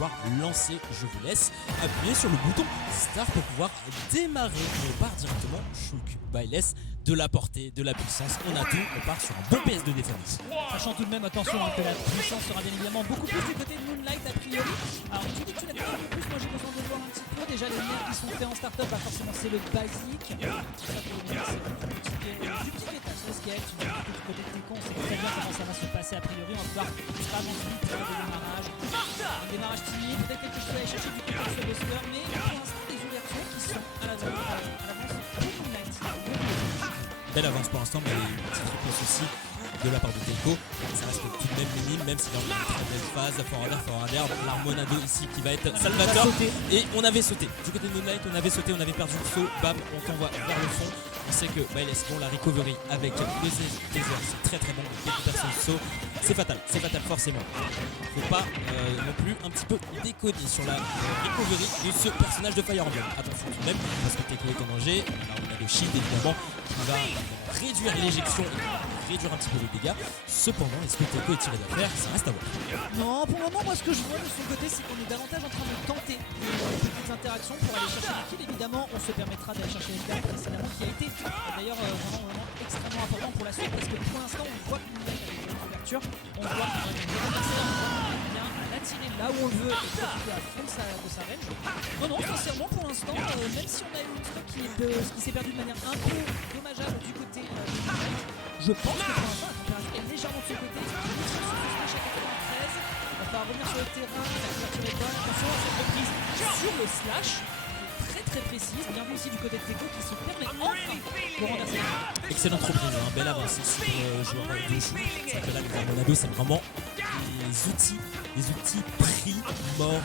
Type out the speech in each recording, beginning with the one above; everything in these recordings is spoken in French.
pouvoir lancer. Je vous laisse appuyer sur le bouton Start pour pouvoir démarrer. On part directement. Shulk Byleth, de la portée, de la puissance. On a tout. On part sur un bon PS de défense. Sachant tout de même, attention, que la puissance sera bien évidemment beaucoup plus du côté de Moonlight a priori. Alors tu dis que tu l'as fait un peu plus, moi j'ai besoin de voir un petit peu. Déjà les nerfs qui sont faits en start-up, bah forcément c'est le basique. Ça pour le nerf, c'est du petit pétage sur le scale. Tu vois que du côté de Teco, on sait très bien comment ça va se passer a priori. On va pouvoir pas ensuite faire des démarrages. Un démarrage timide, peut-être quelque chose à aller chercher du côté de ce buster, mais pour l'instant des ouvertures qui sont à l'avance pour Moonlight. Belle avance pour l'instant, mais une petite réponse aussi de la part de Teco. Ça reste tout de même minime, même s'il est en très belle phase. Forwarder, l'Armonado ici qui va être salvateur. Et on avait sauté. Du côté de Moonlight, on avait sauté, on avait perdu le saut. Bam, on t'envoie vers le fond. On sait que Byleth, bon, la recovery avec le taser, c'est très très bon. Récupère son saut. C'est fatal forcément. Faut pas non plus un petit peu déconner sur la recovery de ce personnage de Fire Emblem. Attention tout de même, parce que Teco est en danger. Là, on a le shield évidemment qui va réduire l'éjection, réduire un petit peu les dégâts. Cependant, est-ce que Teco est tiré d'affaire? Ça reste à voir. Non, pour le moment, moi ce que je vois de son côté, c'est qu'on est davantage en train de tenter des petites interactions pour aller chercher les kills. Évidemment, on se permettra d'aller chercher les kills précédemment, qui a été d'ailleurs vraiment extrêmement important pour la suite, parce que pour l'instant, on voit qu'il y a une ouverture, on voit qu'il vient l'attirer là où on le veut et profiter à fond de sa range. Non, sincèrement, pour l'instant, même si on a eu une truc qui s'est perdu de manière un peu dommageable du côté de Moonlight, je pense que pour l'instant, la température est légèrement de ce côté. On va revenir sur le terrain, la couverture est bonne. Attention à cette reprise sur le slash. Très précise. Bien vu aussi du côté de Teco qui se permet enfin de renverser. Excellente reprise, hein. Belle avance ici pour le joueur de Shu. C'est vrai que là, le Armonado, c'est vraiment les outils primordiaux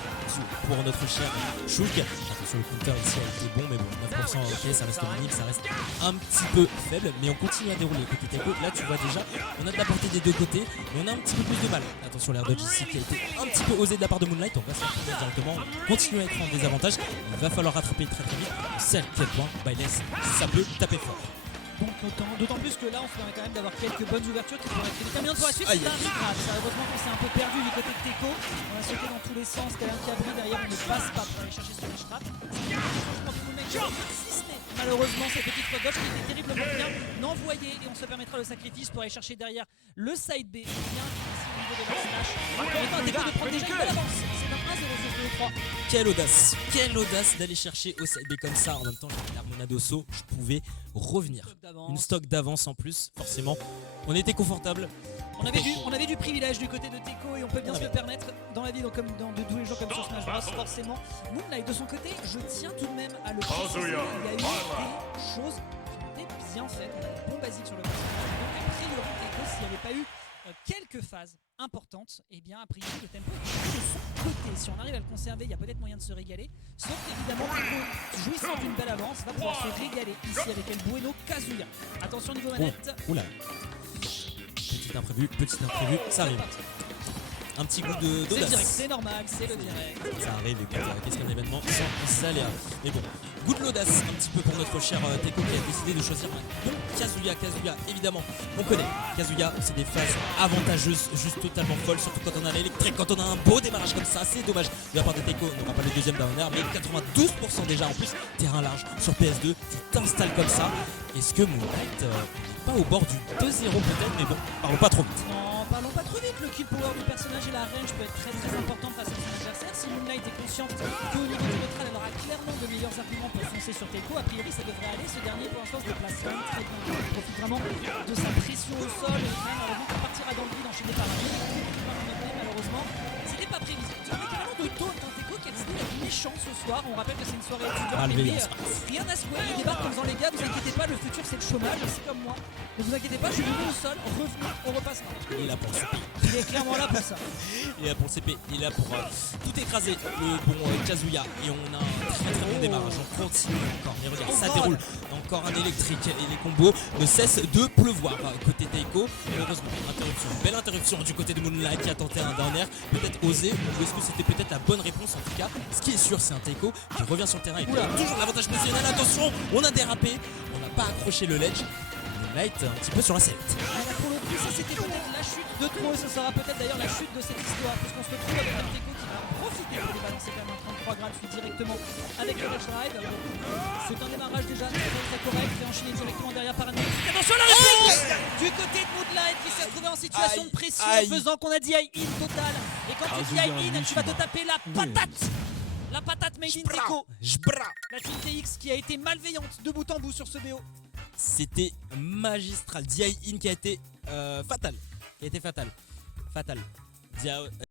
pour notre cher Shulk. Attention, le counter ici a été bon, mais bon, 9% ok, ça reste minime, ça reste un petit peu faible, mais on continue à dérouler côté Teco. Là, tu vois déjà, on a de la portée des deux côtés, mais on a un petit peu plus de mal. Attention, l'air dodge ici qui a été un petit peu osé de la part de Moonlight. On va se retrouver directement, continuer à être en désavantage. Il va falloir rattraper très vite. On sait à quel point Byleth, ça peut taper fort. Donc d'autant plus que là on se permet quand même d'avoir quelques bonnes ouvertures qui pourraient être déterminantes pour la suite. C'est un rigrade. Heureusement qu'on s'est un peu perdu du côté de Teco. On a sauté dans tous les sens, tel un cabri derrière, on ne passe pas pour aller chercher sur les straps. Malheureusement cette petite faute gauche qui était terriblement bien envoyée et on se permettra le sacrifice pour aller chercher derrière le side B. Bien ici au niveau de la slash. On va Teco de prendre déjà une belle avance. C'est un 1-0 sur le 3. Quelle audace d'aller chercher au side B comme ça. En même temps, j'avais l'Armonado saut, je pouvais revenir. Une stock d'avance en plus, forcément. On était confortable. On avait du privilège du côté de Teco et on peut bien se le permettre dans la vie, donc comme dans de tous les jours comme sur Smash Bros. Forcément, Moonlight de son côté, je tiens tout de même à le préciser. Il y a eu des choses qui ont été bien faites. On a des bons basiques sur le personnage. Donc a priori, Teco, s'il n'y avait pas eu quelques phases importantes, et bien a priori le tempo est de son côté. Si on arrive à le conserver, il y a peut-être moyen de se régaler. Sauf qu'évidemment, Teco, jouissant d'une belle avance, va pouvoir se régaler ici avec El Bueno Kazuya. Attention niveau manette. Oula. Petit imprévu, ça arrive. Un petit coup d'audace. C'est le direct, c'est normal, c'est le direct. Ça arrive, qu'est-ce qu'un événement sans saléa. Mais bon, goût de l'audace un petit peu pour notre cher Teco qui a décidé de choisir un bon Kazuya. Kazuya, évidemment, on connaît. Kazuya, c'est des phases avantageuses, juste totalement folles, surtout quand on a l'électrique, quand on a un beau démarrage comme ça, c'est dommage. De la part de Teco, on n'aura pas le deuxième down air, mais 92% déjà en plus. Terrain large sur PS2, tu t'installes comme ça. Est-ce que Moonlight n'est pas au bord du 2-0 peut-être, mais bon, parlons pas trop vite. Non, parlons pas trop vite. Le kill power du personnage et la range peut être très important face à son adversaire. Si Moonlight est consciente qu'au niveau du neutral, elle aura clairement de meilleurs arguments pour foncer sur Teco, a priori ça devrait aller. Ce dernier pour l'instant se déplace quand même très bien. Il profite vraiment de sa pression au sol et malheureusement qu'il partira dans le vide enchaîné par un malheureusement, c'était pas prévisible. Tu as carrément de taunt en Teco qui a décidé d'être méchant ce soir. On rappelle que c'est une soirée étudiante. Rien à secouer, il débarque en disant les gars, vous inquiétez pas, le futur c'est le chômage, c'est comme moi. Ne vous inquiétez pas, je vais au sol, revenez, on repassera. Il est là pour le CP. Il est clairement là pour ça. Il est là pour le CP, il est là pour tout écraser, le bon Kazuya. Et on a un très bon démarrage, on continue encore. Mais regarde, ça déroule. Encore un électrique et les combos ne cessent de pleuvoir côté Teco. Heureusement, interruption, belle interruption du côté de Moonlight qui a tenté un down air. Peut-être osé, ou est-ce que c'était peut-être la bonne réponse en tout cas. Ce qui est sûr, c'est un Teco qui revient sur le terrain et qui a toujours l'avantage positionnel. Attention, on a dérapé, on n'a pas accroché le ledge. Moonlight un petit peu sur la sellette. Pour le coup, ça c'était peut-être la chute de trop, et ce sera peut-être d'ailleurs la chute de cette histoire, puisqu'on se retrouve avec un Teco qui va profiter directement avec le rush drive. C'est un démarrage déjà très correct, fait enchaîner directement derrière par un attention la réponse du côté de Moonlight qui s'est retrouvé en situation de pression faisant qu'on a dit in total. Et quand tu dis in, tu vas te taper la patate. La patate made in Teco. La team TX qui a été malveillante de bout en bout sur ce BO. C'était magistral. DI in qui a été fatal. Fatal.